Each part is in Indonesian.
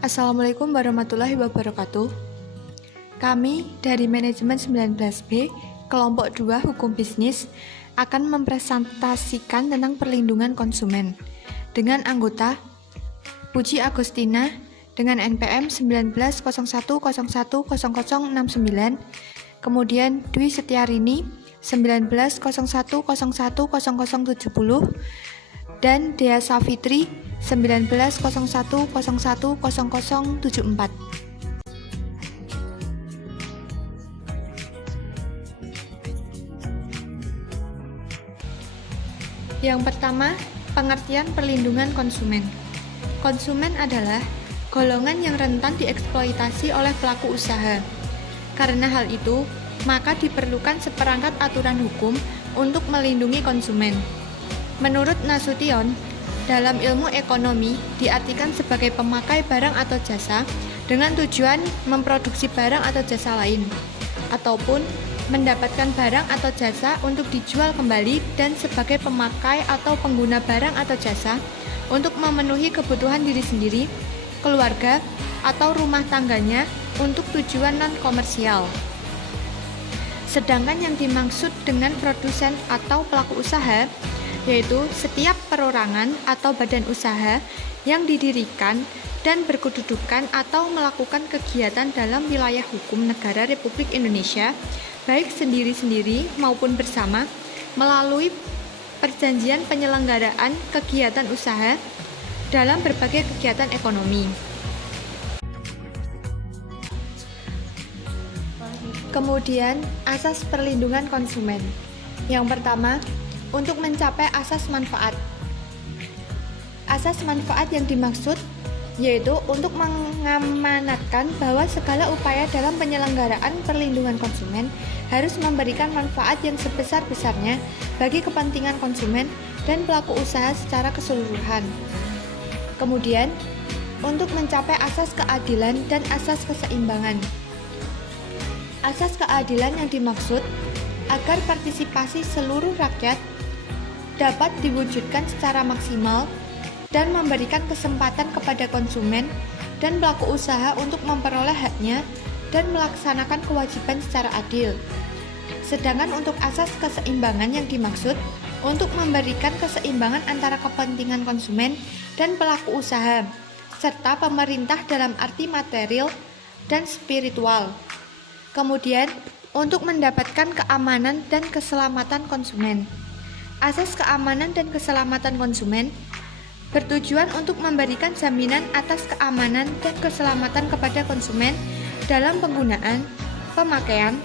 Assalamualaikum warahmatullahi wabarakatuh. Kami dari Manajemen 19B, Kelompok 2 Hukum Bisnis, akan mempresentasikan tentang perlindungan konsumen dengan anggota Puji Agustina dengan NPM 1901010069, kemudian Dwi Setiarini 1901010070, dan Dea Safitri 1901010074. Yang pertama, pengertian perlindungan konsumen. Konsumen adalah golongan yang rentan dieksploitasi oleh pelaku usaha. Karena hal itu, maka diperlukan seperangkat aturan hukum untuk melindungi konsumen. Menurut Nasution, dalam ilmu ekonomi diartikan sebagai pemakai barang atau jasa dengan tujuan memproduksi barang atau jasa lain, ataupun mendapatkan barang atau jasa untuk dijual kembali, dan sebagai pemakai atau pengguna barang atau jasa untuk memenuhi kebutuhan diri sendiri, keluarga, atau rumah tangganya untuk tujuan non-komersial. Sedangkan yang dimaksud dengan produsen atau pelaku usaha yaitu setiap perorangan atau badan usaha yang didirikan dan berkedudukan atau melakukan kegiatan dalam wilayah hukum negara Republik Indonesia, baik sendiri-sendiri maupun bersama, melalui perjanjian penyelenggaraan kegiatan usaha dalam berbagai kegiatan ekonomi. Kemudian, asas perlindungan konsumen. Yang pertama, untuk mencapai asas manfaat. Asas manfaat yang dimaksud yaitu untuk mengamanatkan bahwa segala upaya dalam penyelenggaraan perlindungan konsumen harus memberikan manfaat yang sebesar-besarnya bagi kepentingan konsumen dan pelaku usaha secara keseluruhan. Kemudian, untuk mencapai asas keadilan dan asas keseimbangan. Asas keadilan yang dimaksud agar partisipasi seluruh rakyat dapat diwujudkan secara maksimal dan memberikan kesempatan kepada konsumen dan pelaku usaha untuk memperoleh haknya dan melaksanakan kewajiban secara adil. Sedangkan untuk asas keseimbangan yang dimaksud untuk memberikan keseimbangan antara kepentingan konsumen dan pelaku usaha serta pemerintah dalam arti material dan spiritual. Kemudian, untuk mendapatkan keamanan dan keselamatan konsumen. Asas keamanan dan keselamatan konsumen bertujuan untuk memberikan jaminan atas keamanan dan keselamatan kepada konsumen dalam penggunaan, pemakaian,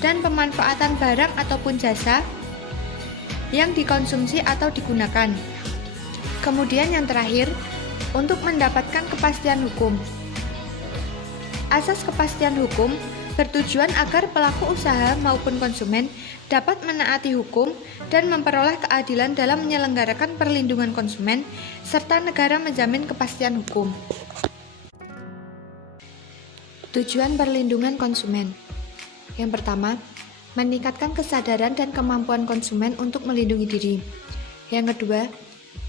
dan pemanfaatan barang ataupun jasa yang dikonsumsi atau digunakan. Kemudian yang terakhir, untuk mendapatkan kepastian hukum. Asas kepastian hukum bertujuan agar pelaku usaha maupun konsumen dapat menaati hukum dan memperoleh keadilan dalam menyelenggarakan perlindungan konsumen, serta negara menjamin kepastian hukum. Tujuan perlindungan konsumen. Yang pertama, meningkatkan kesadaran dan kemampuan konsumen untuk melindungi diri. Yang kedua,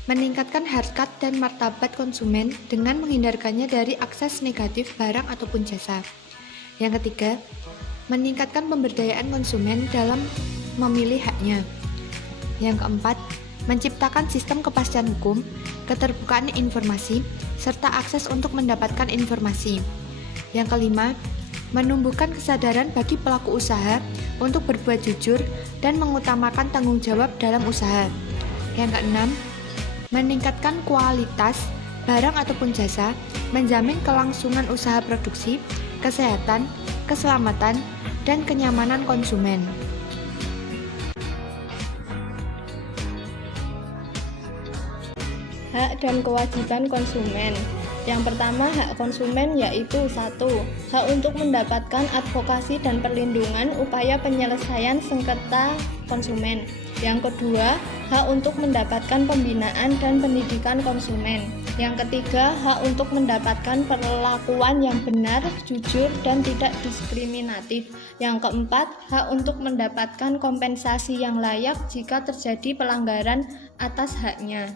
meningkatkan harkat dan martabat konsumen dengan menghindarkannya dari akses negatif barang ataupun jasa. Yang ketiga, meningkatkan pemberdayaan konsumen dalam memilih haknya. Yang keempat, menciptakan sistem kepastian hukum, keterbukaan informasi, serta akses untuk mendapatkan informasi. Yang kelima, menumbuhkan kesadaran bagi pelaku usaha untuk berbuat jujur dan mengutamakan tanggung jawab dalam usaha. Yang keenam, meningkatkan kualitas barang ataupun jasa, menjamin kelangsungan usaha produksi, kesehatan, keselamatan, dan kenyamanan konsumen. Hak dan kewajiban konsumen. Yang pertama, hak konsumen yaitu 1. Hak untuk mendapatkan advokasi dan perlindungan upaya penyelesaian sengketa konsumen. Yang kedua, hak untuk mendapatkan pembinaan dan pendidikan konsumen. Yang ketiga, hak untuk mendapatkan perlakuan yang benar, jujur, dan tidak diskriminatif. Yang keempat, hak untuk mendapatkan kompensasi yang layak jika terjadi pelanggaran atas haknya.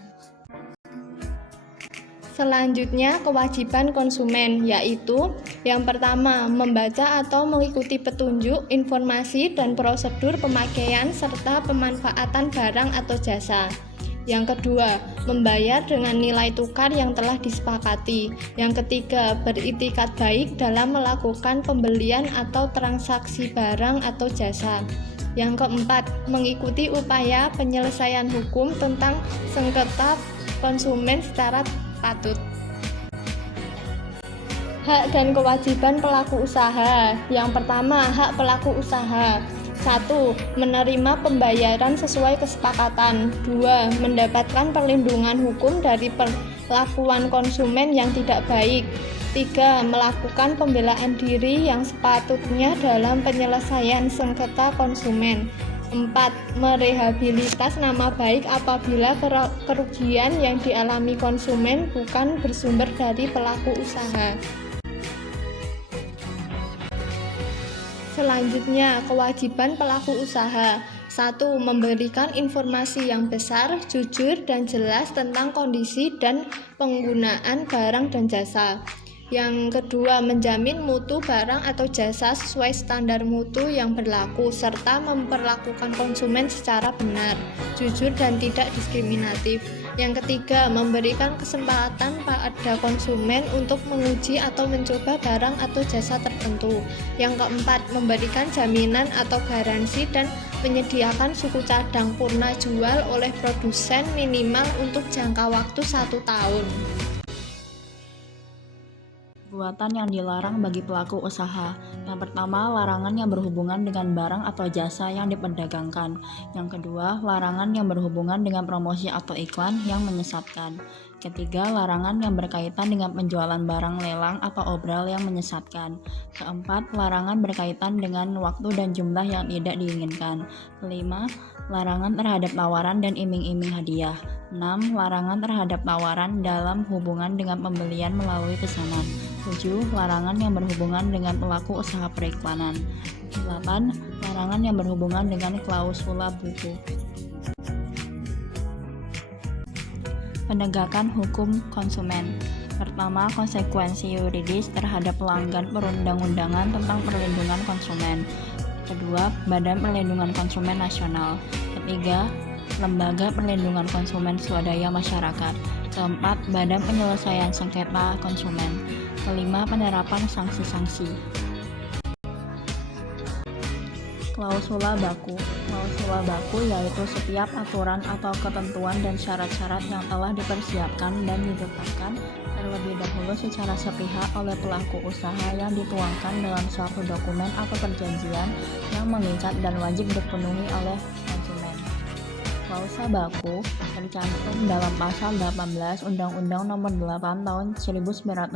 Selanjutnya, kewajiban konsumen, yaitu yang pertama, membaca atau mengikuti petunjuk, informasi, dan prosedur pemakaian serta pemanfaatan barang atau jasa. Yang kedua, membayar dengan nilai tukar yang telah disepakati. Yang ketiga, beritikat baik dalam melakukan pembelian atau transaksi barang atau jasa. Yang keempat, mengikuti upaya penyelesaian hukum tentang sengketa konsumen secara patut. Hak dan kewajiban pelaku usaha. Yang pertama, hak pelaku usaha. 1. Menerima pembayaran sesuai kesepakatan. 2. Mendapatkan perlindungan hukum dari perlakuan konsumen yang tidak baik. 3. Melakukan pembelaan diri yang sepatutnya dalam penyelesaian sengketa konsumen. 4. Merehabilitas nama baik apabila kerugian yang dialami konsumen bukan bersumber dari pelaku usaha. Selanjutnya, kewajiban pelaku usaha. 1. Memberikan informasi yang besar, jujur, dan jelas tentang kondisi dan penggunaan barang dan jasa. Yang kedua, menjamin mutu barang atau jasa sesuai standar mutu yang berlaku, serta memperlakukan konsumen secara benar, jujur, dan tidak diskriminatif. Yang ketiga, memberikan kesempatan pada konsumen untuk menguji atau mencoba barang atau jasa tertentu. Yang keempat, memberikan jaminan atau garansi dan menyediakan suku cadang purna jual oleh produsen minimal untuk jangka waktu 1 tahun. Perbuatan yang dilarang bagi pelaku usaha. Yang pertama, larangan yang berhubungan dengan barang atau jasa yang diperdagangkan. Yang kedua, larangan yang berhubungan dengan promosi atau iklan yang menyesatkan. Ketiga, larangan yang berkaitan dengan penjualan barang lelang atau obral yang menyesatkan. Keempat, larangan berkaitan dengan waktu dan jumlah yang tidak diinginkan. Kelima, larangan terhadap tawaran dan iming-iming hadiah. 6. Larangan terhadap tawaran dalam hubungan dengan pembelian melalui pesanan. 7. Larangan yang berhubungan dengan pelaku usaha periklanan. 8. Larangan yang berhubungan dengan klausula buku. Penegakan hukum konsumen. Pertama, konsekuensi yuridis terhadap pelanggan perundang-undangan tentang perlindungan konsumen. Kedua, Badan Perlindungan Konsumen Nasional. Ketiga, Lembaga Perlindungan Konsumen Swadaya Masyarakat. Keempat, Badan Penyelesaian Sengketa Konsumen. Kelima, penerapan sanksi-sanksi. Klausula baku. Klausula baku yaitu setiap aturan atau ketentuan dan syarat-syarat yang telah dipersiapkan dan ditetapkan terlebih dahulu secara sepihak oleh pelaku usaha yang dituangkan dalam suatu dokumen atau perjanjian yang mengikat dan wajib dipenuhi oleh konsumen. Klausa baku tercantum dalam pasal 18 Undang-Undang Nomor 8 Tahun 1999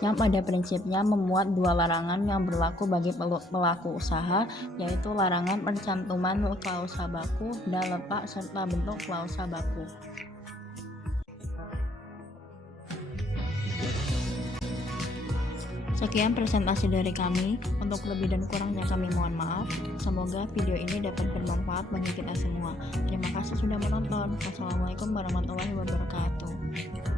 yang pada prinsipnya memuat dua larangan yang berlaku bagi pelaku usaha, yaitu larangan pencantuman klausa baku dan letak serta bentuk klausa baku. Sekian presentasi dari kami. Untuk lebih dan kurangnya kami mohon maaf. Semoga video ini dapat bermanfaat bagi kita semua. Terima kasih sudah menonton. Wassalamualaikum warahmatullahi wabarakatuh.